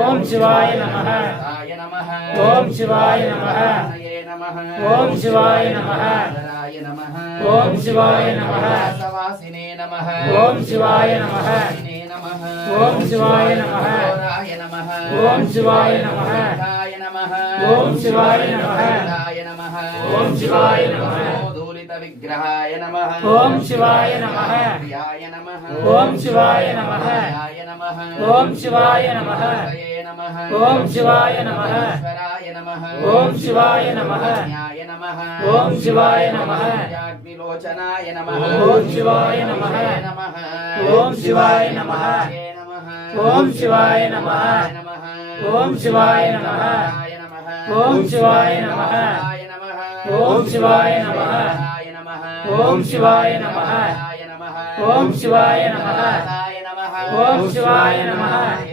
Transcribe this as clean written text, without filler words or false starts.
ఓం శివాయ నమః ఓం శివాయ నమః ఓం శివాయ నమః ఓం శివాయ నమః ఓం శివాయ నమః ఓం శివాయ నమః ఓం శివాయ నమః ఓం శివాయ నమః ఓం శివాయ నమః విగ్రహాయ నమః ఓం శివాయ నమః ఓం శివాయ నమః ఓం శివాయ నమః ఓం శివాయ నమః ఓం శివాయ నమః ఓం శివాయ నమః అగ్నిలోచనాయ నమః ఓం శివాయ నమః ఓం శివాయ నమః ఓం శివాయ నమః ఓం శివాయ నమః ఓం శివాయ నమః ఓం శివాయ నమః ఓం శివాయ నమః ఓం శివాయ నమః ఓం శివాయ నమః